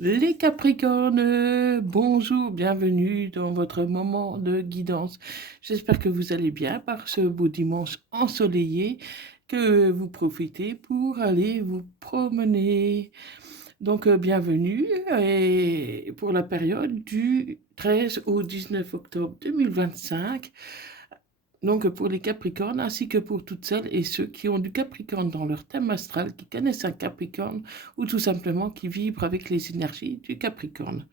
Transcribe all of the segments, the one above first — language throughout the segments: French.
Les Capricornes, bonjour, bienvenue dans votre moment de guidance. J'espère que vous allez bien par ce beau dimanche ensoleillé, que vous profitez pour aller vous promener. Donc, bienvenue et pour la période du 13 au 19 octobre 2025. Donc pour les Capricornes, ainsi que pour toutes celles et ceux qui ont du Capricorne dans leur thème astral, qui connaissent un Capricorne ou tout simplement qui vibrent avec les énergies du Capricorne.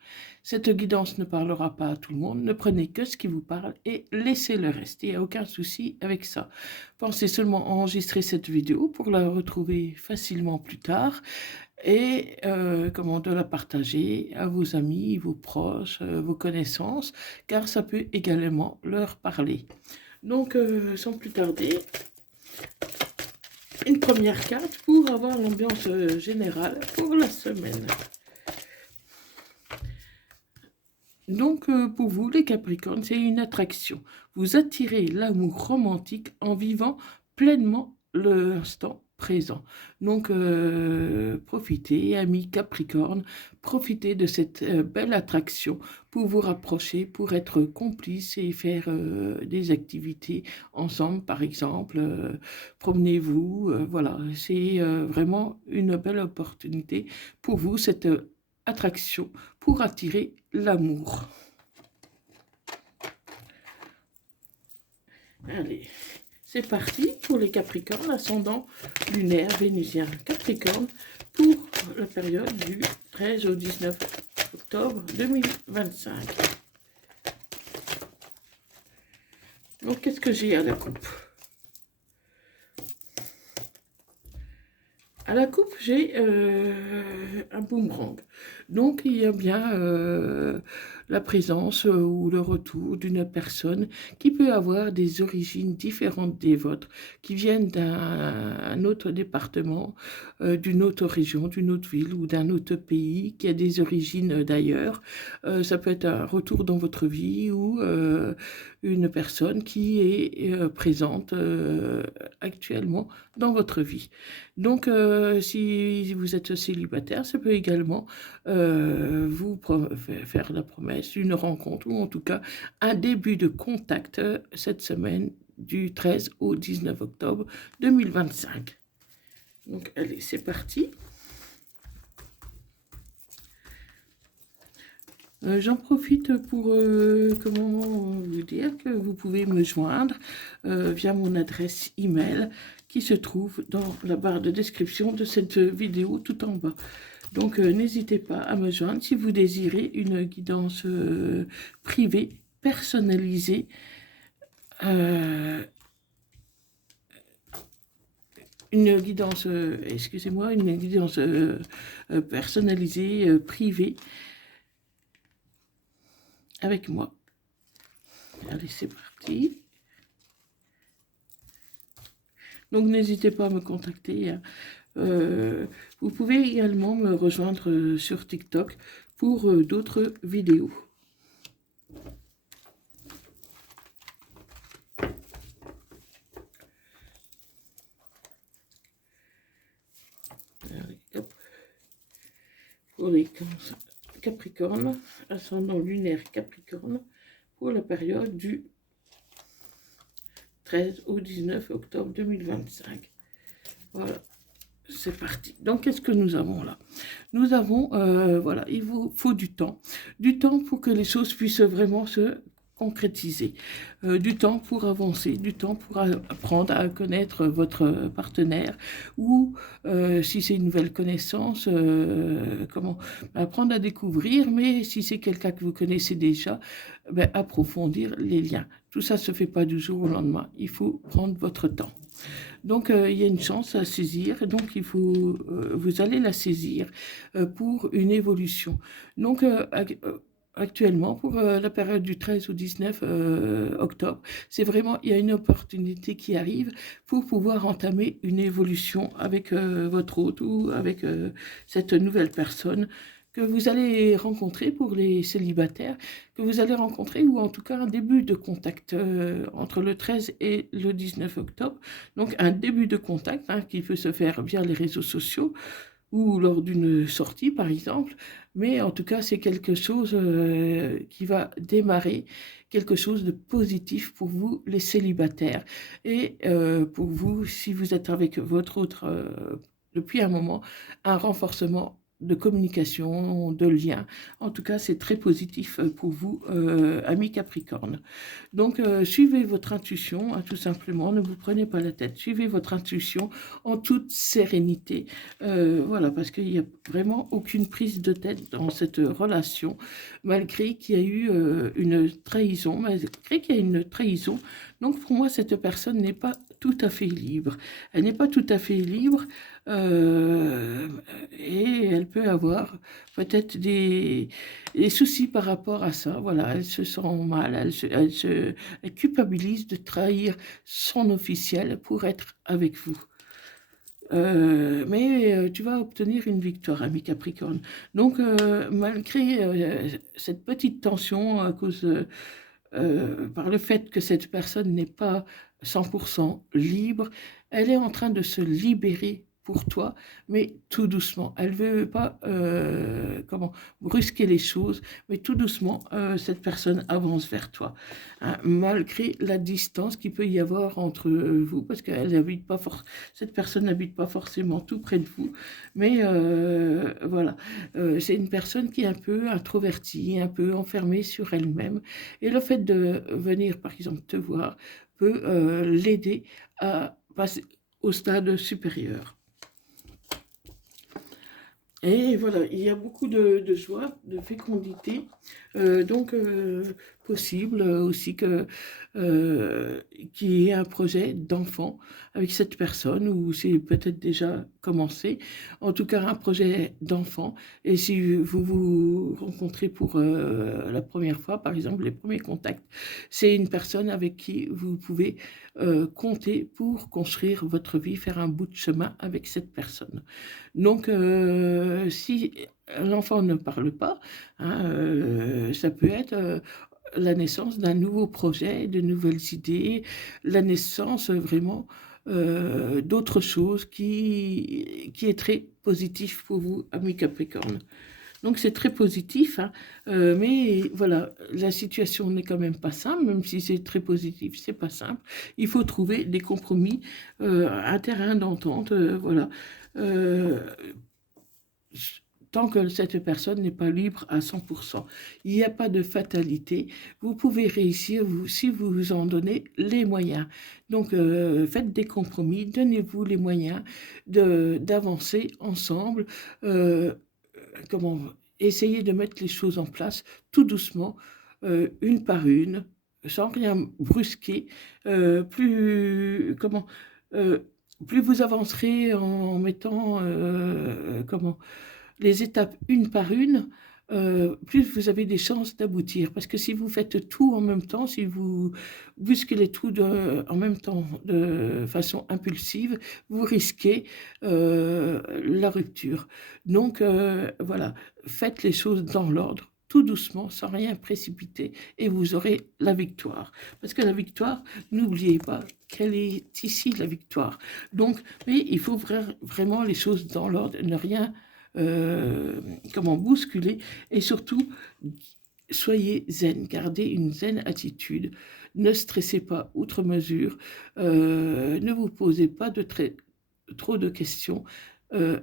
Cette guidance ne parlera pas à tout le monde, ne prenez que ce qui vous parle et laissez le reste, il n'y a aucun souci avec ça. Pensez seulement à enregistrer cette vidéo pour la retrouver facilement plus tard et de la partager à vos amis, vos proches, vos connaissances, car ça peut également leur parler. Donc, sans plus tarder, une première carte pour avoir l'ambiance générale pour la semaine. Donc, pour vous, les Capricornes, c'est une attraction. Vous attirez l'amour romantique en vivant pleinement l'instant présent. Donc, profitez, amis Capricorne, profitez de cette belle attraction pour vous rapprocher, pour être complices et faire des activités ensemble, par exemple. Promenez-vous, voilà, c'est vraiment une belle opportunité pour vous, cette attraction pour attirer l'amour. Allez, c'est parti pour les Capricornes, ascendant lunaire vénusien Capricorne pour la période du 13 au 19 octobre 2025. Donc, qu'est-ce que j'ai à la coupe? À la coupe, j'ai un boomerang. Donc, il y a bien la présence ou le retour d'une personne qui peut avoir des origines différentes des vôtres, qui viennent d'un autre département, d'une autre région, d'une autre ville ou d'un autre pays, qui a des origines d'ailleurs. Ça peut être un retour dans votre vie ou une personne qui est présente actuellement dans votre vie. Donc, si vous êtes célibataire, ça peut également vous faire la promesse d'une rencontre ou en tout cas un début de contact cette semaine du 13 au 19 octobre 2025. Donc, allez, c'est parti. J'en profite pour, comment vous dire, que vous pouvez me joindre via mon adresse email qui se trouve dans la barre de description de cette vidéo tout en bas. Donc, n'hésitez pas à me joindre si vous désirez une guidance privée, personnalisée, une guidance, excusez-moi, une guidance personnalisée, privée, avec moi. Allez, c'est parti. Donc, n'hésitez pas à me contacter. Vous pouvez également me rejoindre sur TikTok pour d'autres vidéos. Allez, hop. Pour les Capricornes, ascendant lunaire Capricorne, pour la période du 13 au 19 octobre 2025. Voilà, c'est parti. Donc, qu'est-ce que nous avons là? Nous avons, voilà, il vous faut du temps pour que les choses puissent vraiment se concrétiser, du temps pour avancer, du temps pour apprendre à connaître votre partenaire ou si c'est une nouvelle connaissance, apprendre à découvrir, mais si c'est quelqu'un que vous connaissez déjà, approfondir les liens. Tout ça ne se fait pas du jour au lendemain, il faut prendre votre temps. Donc, il y a une chance à saisir, donc vous allez la saisir pour une évolution. Donc, actuellement, pour la période du 13 au 19 octobre, c'est vraiment, il y a une opportunité qui arrive pour pouvoir entamer une évolution avec votre hôte ou avec cette nouvelle personne que vous allez rencontrer pour les célibataires, que vous allez rencontrer, ou en tout cas un début de contact entre le 13 et le 19 octobre. Donc un début de contact qui peut se faire via les réseaux sociaux, ou lors d'une sortie, par exemple. Mais en tout cas, c'est quelque chose qui va démarrer, quelque chose de positif pour vous, les célibataires. Et pour vous, si vous êtes avec votre autre depuis un moment, un renforcement de communication, de lien. En tout cas, c'est très positif pour vous, amis Capricorne. Donc, suivez votre intuition, hein, tout simplement. Ne vous prenez pas la tête. Suivez votre intuition en toute sérénité. Voilà, parce qu'il n'y a vraiment aucune prise de tête dans cette relation, malgré qu'il y a eu une trahison. Malgré qu'il y a une trahison. Donc, pour moi, cette personne n'est pas tout à fait libre. Elle n'est pas tout à fait libre euh, et elle peut avoir peut-être des soucis par rapport à ça. Voilà, elle se sent mal, elle culpabilise de trahir son officiel pour être avec vous. Mais tu vas obtenir une victoire, ami Capricorne. Donc, malgré cette petite tension à cause par le fait que cette personne n'est pas 100% libre, elle est en train de se libérer pour toi, mais tout doucement. Elle veut pas brusquer les choses, mais tout doucement, cette personne avance vers toi, hein, malgré la distance qu'il peut y avoir entre vous, parce qu'elle habite pas cette personne n'habite pas forcément tout près de vous, mais voilà, c'est une personne qui est un peu introvertie, un peu enfermée sur elle-même, et le fait de venir, par exemple, te voir peut l'aider à passer au stade supérieur. Et voilà, il y a beaucoup de joie, de fécondité, donc possible aussi que qu'il y ait un projet d'enfant avec cette personne, ou c'est peut-être déjà commencé, en tout cas un projet d'enfant. Et si vous vous rencontrez pour la première fois, par exemple, les premiers contacts, c'est une personne avec qui vous pouvez compter pour construire votre vie, faire un bout de chemin avec cette personne. Donc, si l'enfant ne parle pas, hein, ça peut être la naissance d'un nouveau projet, de nouvelles idées, la naissance vraiment d'autre chose qui est très positif pour vous, amis Capricorne. Donc c'est très positif, hein, mais voilà, la situation n'est quand même pas simple, même si c'est très positif, c'est pas simple. Il faut trouver des compromis, un terrain d'entente, voilà. Euh, Tant que cette personne n'est pas libre à 100%. Il n'y a pas de fatalité. Vous pouvez réussir si vous vous en donnez les moyens. Donc, faites des compromis, donnez-vous les moyens d'avancer ensemble. Euh, comment Essayez de mettre les choses en place tout doucement, une par une, sans rien brusquer. Euh, plus vous avancerez en mettant les étapes une par une, plus vous avez des chances d'aboutir. Parce que si vous faites tout en même temps, si vous bousculez tout en même temps de façon impulsive, vous risquez la rupture. Donc voilà, faites les choses dans l'ordre, tout doucement, sans rien précipiter, et vous aurez la victoire. Parce que la victoire, n'oubliez pas qu'elle est ici, la victoire. Donc, mais il faut vraiment les choses dans l'ordre, ne rien bousculer, et surtout soyez zen, gardez une zen attitude, ne stressez pas outre mesure, ne vous posez pas trop de questions,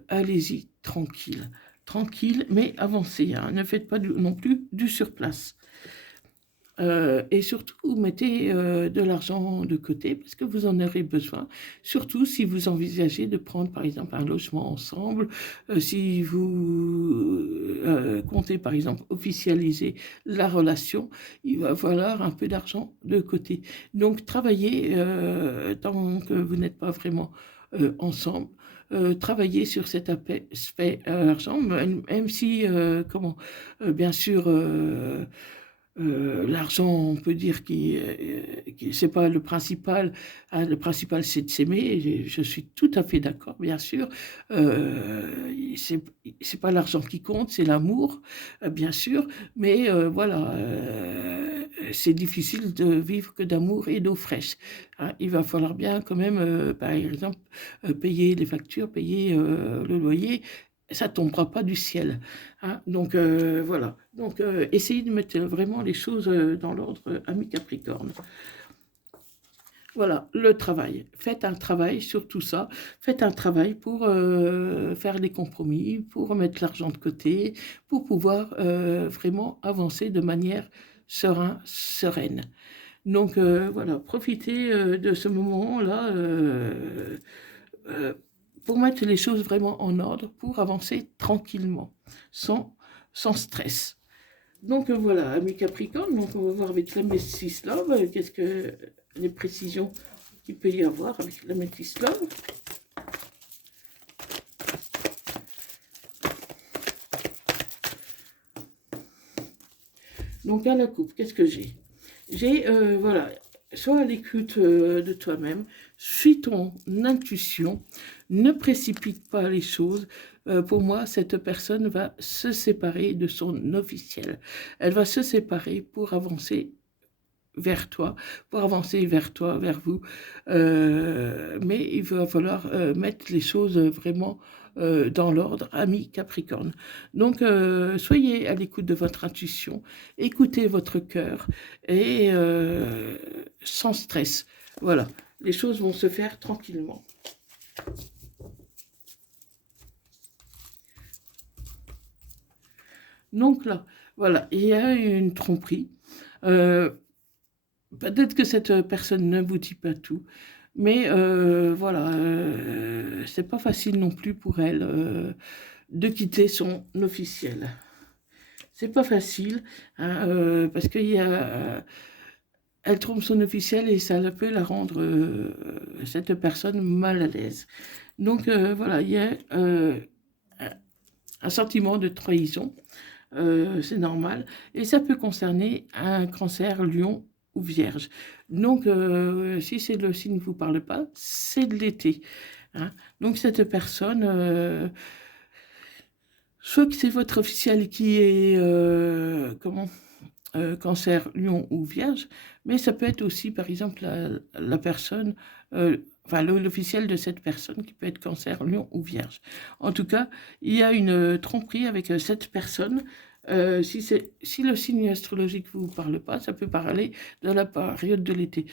allez-y tranquille, tranquille, mais avancez, hein, ne faites pas non plus du surplace. Et surtout, mettez de l'argent de côté parce que vous en aurez besoin. Surtout si vous envisagez de prendre, par exemple, un logement ensemble, si vous comptez, par exemple, officialiser la relation, il va falloir un peu d'argent de côté. Donc, travaillez tant que vous n'êtes pas vraiment ensemble. Travailler sur cet aspect argent, même si, bien sûr, l'argent, on peut dire c'est pas le principal, hein, le principal c'est de s'aimer, je suis tout à fait d'accord, bien sûr. C'est pas l'argent qui compte, c'est l'amour, bien sûr, mais voilà, c'est difficile de vivre que d'amour et d'eau fraîche, hein. Il va falloir bien quand même, par exemple, payer les factures, payer le loyer, ça tombera pas du ciel, hein. Donc voilà, donc essayez de mettre vraiment les choses dans l'ordre, amis Capricorne. Voilà, le travail. Faites un travail sur tout ça. Faites un travail pour faire des compromis, pour mettre l'argent de côté, pour pouvoir vraiment avancer de manière sereine. Donc voilà, profitez de ce moment-là pour mettre les choses vraiment en ordre, pour avancer tranquillement, sans, sans stress. Donc voilà, amis Capricorne, donc on va voir avec la Métis Love, qu'est-ce que les précisions qu'il peut y avoir avec la Métis Love. Donc à la coupe, qu'est-ce que j'ai? J'ai, voilà, sois à l'écoute de toi-même, suis ton intuition, ne précipite pas les choses. Pour moi, cette personne va se séparer de son officiel. Elle va se séparer pour avancer vers toi, vers vous. Mais il va falloir mettre les choses vraiment dans l'ordre, ami Capricorne. Donc, soyez à l'écoute de votre intuition, écoutez votre cœur et sans stress. Voilà, les choses vont se faire tranquillement. Donc là, voilà, il y a une tromperie. Peut-être que cette personne ne vous dit pas tout, mais voilà, c'est pas facile non plus pour elle de quitter son officiel. C'est pas facile, hein, parce qu'il y a, elle trompe son officiel et ça peut la rendre, cette personne, mal à l'aise. Donc voilà, il y a un sentiment de trahison, c'est normal, et ça peut concerner un cancer, lion ou vierge. Donc, si c'est le signe ne vous parle pas, c'est de l'été, hein. Donc, cette personne, soit que c'est votre officiel qui est, cancer, lion ou vierge, mais ça peut être aussi, par exemple, la personne, enfin l'officiel de cette personne qui peut être cancer, lion ou vierge. En tout cas, il y a une tromperie avec cette personne. Si le signe astrologique ne vous parle pas, ça peut parler de la période de l'été.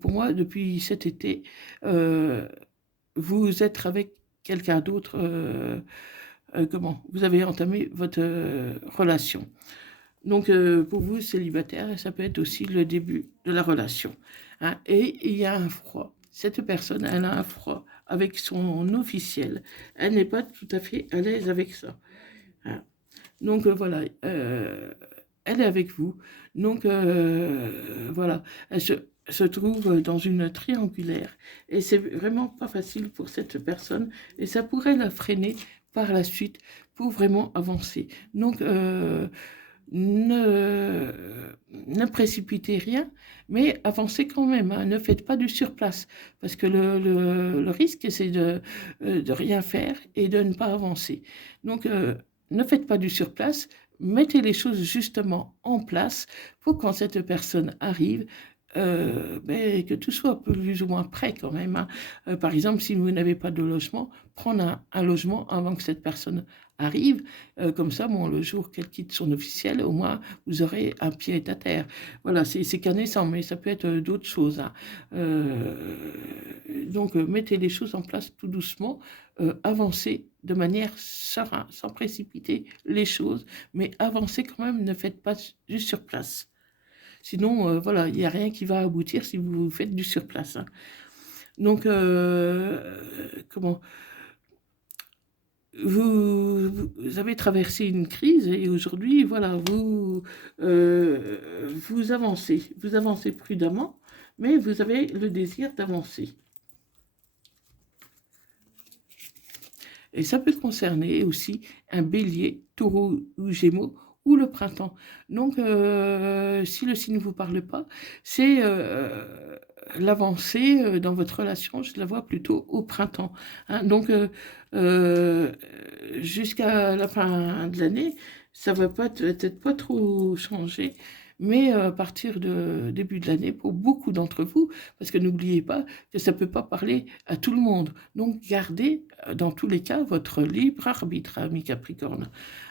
Pour moi, depuis cet été, vous êtes avec quelqu'un d'autre, vous avez entamé votre relation. Donc, pour vous, célibataire, ça peut être aussi le début de la relation, hein. Et il y a un froid. Cette personne, elle a un froid avec son officiel. Elle n'est pas tout à fait à l'aise avec ça, hein. Donc, voilà, elle est avec vous. Donc, voilà, elle se trouve dans une triangulaire. Et c'est vraiment pas facile pour cette personne. Et ça pourrait la freiner par la suite pour vraiment avancer. Donc, ne, ne précipitez rien, mais avancez quand même, hein. Ne faites pas du surplace, parce que le risque, c'est de rien faire et de ne pas avancer. Donc, ne faites pas du surplace, mettez les choses justement en place pour quand cette personne arrive, que tout soit plus ou moins prêt quand même, hein. Par exemple, si vous n'avez pas de logement, prendre un logement avant que cette personne arrive, comme ça, bon, le jour qu'elle quitte son officiel, au moins, vous aurez un pied à terre. Voilà, c'est qu'un naissant, mais ça peut être d'autres choses, hein. Donc, mettez les choses en place tout doucement, avancez de manière sereine, sans précipiter les choses, mais avancez quand même, ne faites pas juste sur place. Sinon, voilà, il n'y a rien qui va aboutir si vous faites du surplace, hein. Donc, vous avez traversé une crise et aujourd'hui, voilà, vous avancez prudemment, mais vous avez le désir d'avancer. Et ça peut concerner aussi un bélier, taureau ou gémeaux, ou le printemps. Donc, si le signe ne vous parle pas, c'est l'avancée dans votre relation, je la vois plutôt au printemps, hein. Donc, jusqu'à la fin de l'année, ça va pas peut-être pas trop changer, Mais à partir de début de l'année, pour beaucoup d'entre vous, parce que n'oubliez pas que ça ne peut pas parler à tout le monde. Donc gardez dans tous les cas votre libre arbitre, ami Capricorne.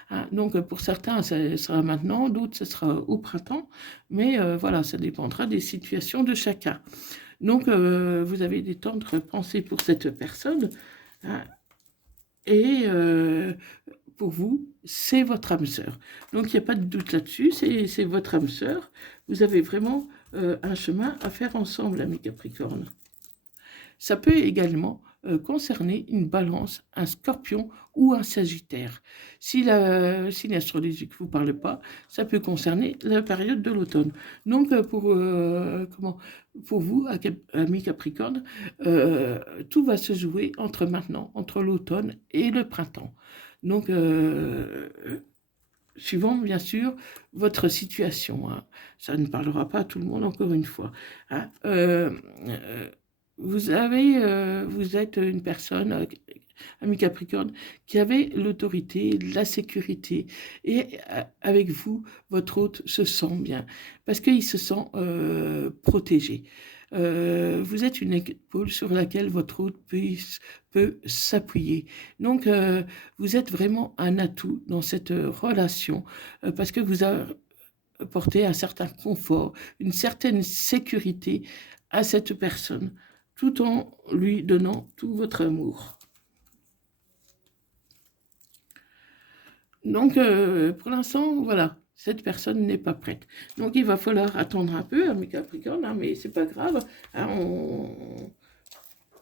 Hein, donc pour certains, ça sera maintenant, d'autres, ce sera au printemps, mais voilà, ça dépendra des situations de chacun. Donc vous avez des temps de penser pour cette personne, hein, et pour vous, c'est votre âme sœur. Donc, il n'y a pas de doute là-dessus, c'est votre âme sœur. Vous avez vraiment un chemin à faire ensemble, amis Capricorne. Ça peut également concerner une balance, un scorpion ou un sagittaire. Si l'astrologie ne vous parle pas, ça peut concerner la période de l'automne. Donc, pour vous, amis Capricorne, tout va se jouer entre maintenant, entre l'automne et le printemps. Donc, suivant bien sûr votre situation, hein. Ça ne parlera pas à tout le monde, encore une fois, hein. Vous êtes une personne, ami Capricorne, qui avait l'autorité, la sécurité, et avec vous, votre hôte se sent bien, parce qu'il se sent protégé. Vous êtes une épaule sur laquelle votre hôte peut s'appuyer. Donc, vous êtes vraiment un atout dans cette relation, parce que vous apportez un certain confort, une certaine sécurité à cette personne, tout en lui donnant tout votre amour. Donc, pour l'instant, voilà, cette personne n'est pas prête. Donc, il va falloir attendre un peu, mes Capricornes, hein, mais c'est pas grave. Hein,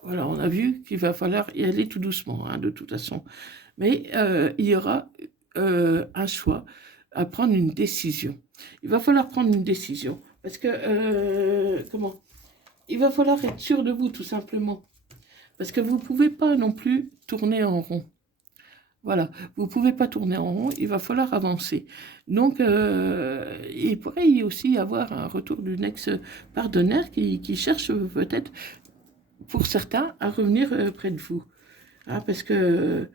voilà, on a vu qu'il va falloir y aller tout doucement, hein, de toute façon. Mais il y aura un choix à prendre une décision. Il va falloir prendre une décision, parce que, il va falloir être sûr de vous, tout simplement. Parce que vous ne pouvez pas non plus tourner en rond. Voilà, vous ne pouvez pas tourner en rond, il va falloir avancer. Donc, il pourrait aussi y avoir un retour d'une ex-partenaire qui cherche peut-être, pour certains, à revenir près de vous. Hein, parce que,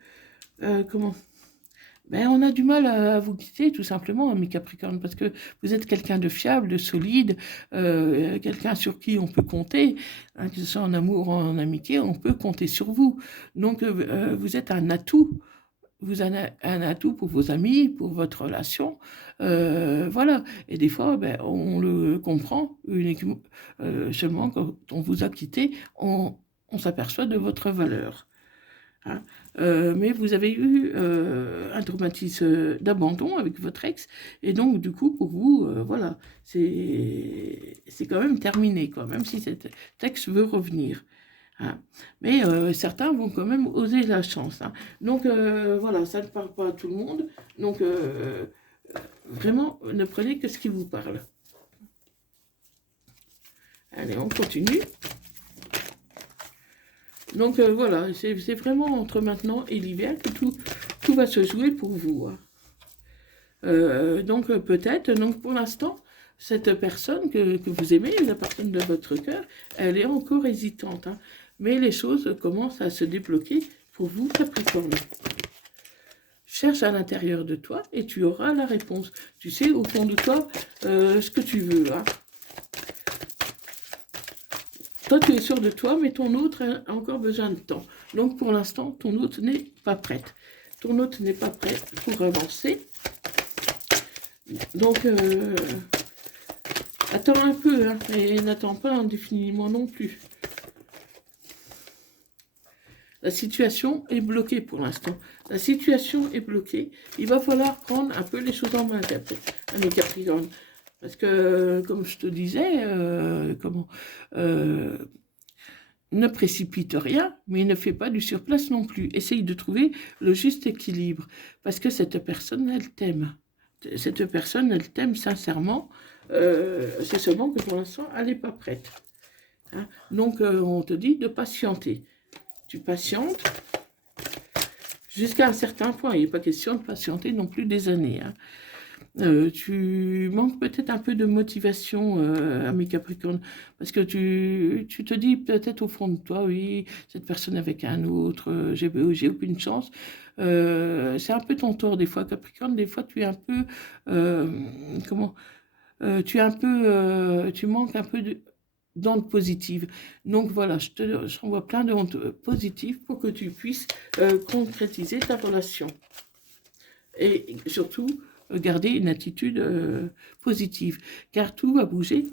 on a du mal à vous quitter, tout simplement, mes Capricornes, parce que vous êtes quelqu'un de fiable, de solide, quelqu'un sur qui on peut compter, hein, que ce soit en amour ou en amitié, on peut compter sur vous. Donc, vous êtes un atout. Vous avez un atout pour vos amis, pour votre relation, voilà. Et des fois, on le comprend uniquement, seulement quand on vous a quitté, on s'aperçoit de votre valeur. Hein. Mais vous avez eu un traumatisme d'abandon avec votre ex, et donc du coup, pour vous, voilà, c'est quand même terminé, quoi, même si cet ex veut revenir. Hein. Mais certains vont quand même oser la chance. Hein. Donc voilà, ça ne parle pas à tout le monde. Donc vraiment, ne prenez que ce qui vous parle. Allez, on continue. Donc voilà, c'est vraiment entre maintenant et l'hiver que tout va se jouer pour vous. Hein. Donc peut-être, donc pour l'instant, cette personne que vous aimez, la personne de votre cœur, elle est encore hésitante. Hein. Mais les choses commencent à se débloquer pour vous, Capricorne. Cherche à l'intérieur de toi et tu auras la réponse. Tu sais au fond de toi ce que tu veux. Hein. Toi, tu es sûr de toi, mais ton autre a encore besoin de temps. Donc, pour l'instant, ton autre n'est pas prête. Ton autre n'est pas prêt pour avancer. Donc, attends un peu, hein, et n'attends pas indéfiniment non plus. La situation est bloquée pour l'instant. La situation est bloquée. Il va falloir prendre un peu les choses en main, mes Capricornes. Parce que, comme je te disais, ne précipite rien, mais ne fais pas du surplace non plus. Essaye de trouver le juste équilibre. Parce que cette personne, elle t'aime. Cette personne, elle t'aime sincèrement. C'est seulement que pour l'instant, elle n'est pas prête. Hein. Donc, on te dit de patienter. Tu patientes jusqu'à un certain point. Il n'est pas question de patienter non plus des années. Hein. Tu manques peut-être un peu de motivation, ami Capricorne, parce que tu te dis peut-être au fond de toi, oui, cette personne avec un autre, j'ai aucune chance. C'est un peu ton tort des fois, Capricorne. Des fois, tu es un peu, tu es un peu, tu manques un peu d'ondes positives. Donc voilà, je t'envoie plein d'ondes positives pour que tu puisses concrétiser ta relation. Et surtout, garder une attitude positive, car tout va bouger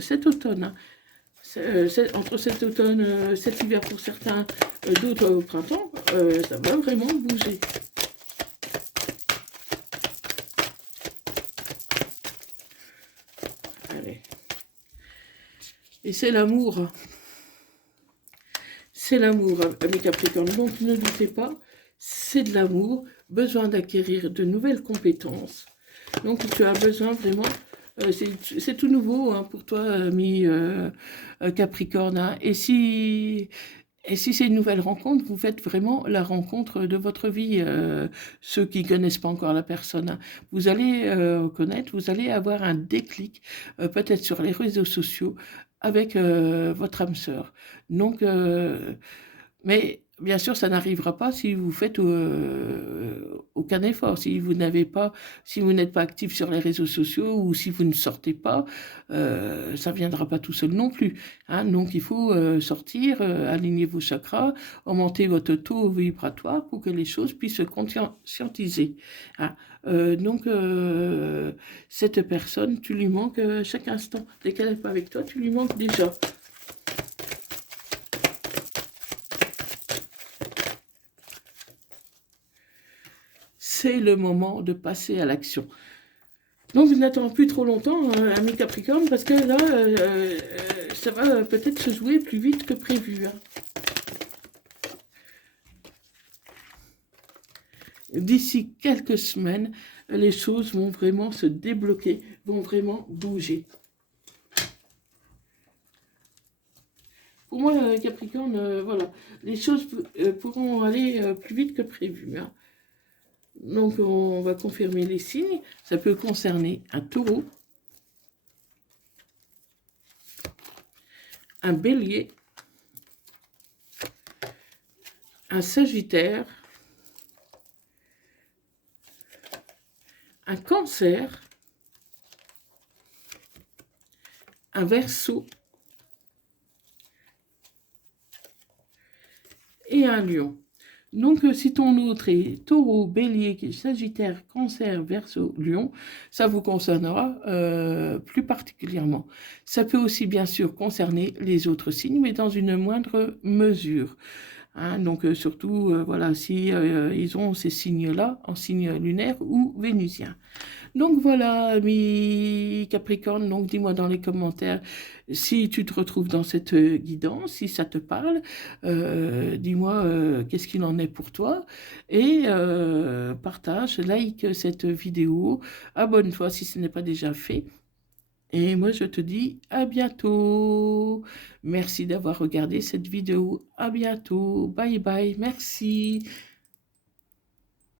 cet automne, hein. Entre cet automne, cet hiver pour certains, d'autres au printemps, ça va vraiment bouger. Allez. Et c'est l'amour. C'est l'amour, mes Capricornes. Donc ne doutez pas, c'est de l'amour, besoin d'acquérir de nouvelles compétences. Donc tu as besoin vraiment, c'est tout nouveau hein, pour toi, ami Capricorne, hein. Et si c'est une nouvelle rencontre, vous faites vraiment la rencontre de votre vie. Ceux qui ne connaissent pas encore la personne, hein. Vous allez connaître, vous allez avoir un déclic, peut-être sur les réseaux sociaux, avec votre âme sœur. Donc, mais bien sûr, ça n'arrivera pas si vous faites aucun effort. Si vous n'avez pas, si vous n'êtes pas actif sur les réseaux sociaux ou si vous ne sortez pas, ça ne viendra pas tout seul non plus, hein. Donc, il faut sortir, aligner vos chakras, augmenter votre taux vibratoire pour que les choses puissent se conscientiser, hein. Donc, cette personne, tu lui manques chaque instant. Dès qu'elle n'est pas avec toi, tu lui manques déjà. C'est le moment de passer à l'action. Donc, n'attends plus trop longtemps, ami Capricorne, parce que là, ça va peut-être se jouer plus vite que prévu, hein. D'ici quelques semaines, les choses vont vraiment se débloquer, vont vraiment bouger. Pour moi, Capricorne, voilà, les choses pourront aller plus vite que prévu, hein. Donc, on va confirmer les signes. Ça peut concerner un taureau, un bélier, un sagittaire, un cancer, un verseau et un lion. Donc, si ton autre est taureau, bélier, sagittaire, cancer, verseau, lion, ça vous concernera plus particulièrement. Ça peut aussi, bien sûr, concerner les autres signes, mais dans une moindre mesure, hein. Donc, surtout, voilà, si ils ont ces signes-là en signe lunaire ou vénusien. Donc voilà, ami Capricorne, donc dis-moi dans les commentaires si tu te retrouves dans cette guidance, si ça te parle, dis-moi qu'est-ce qu'il en est pour toi, et partage, like cette vidéo, abonne-toi si ce n'est pas déjà fait, et moi je te dis à bientôt. Merci d'avoir regardé cette vidéo, à bientôt, bye bye, merci.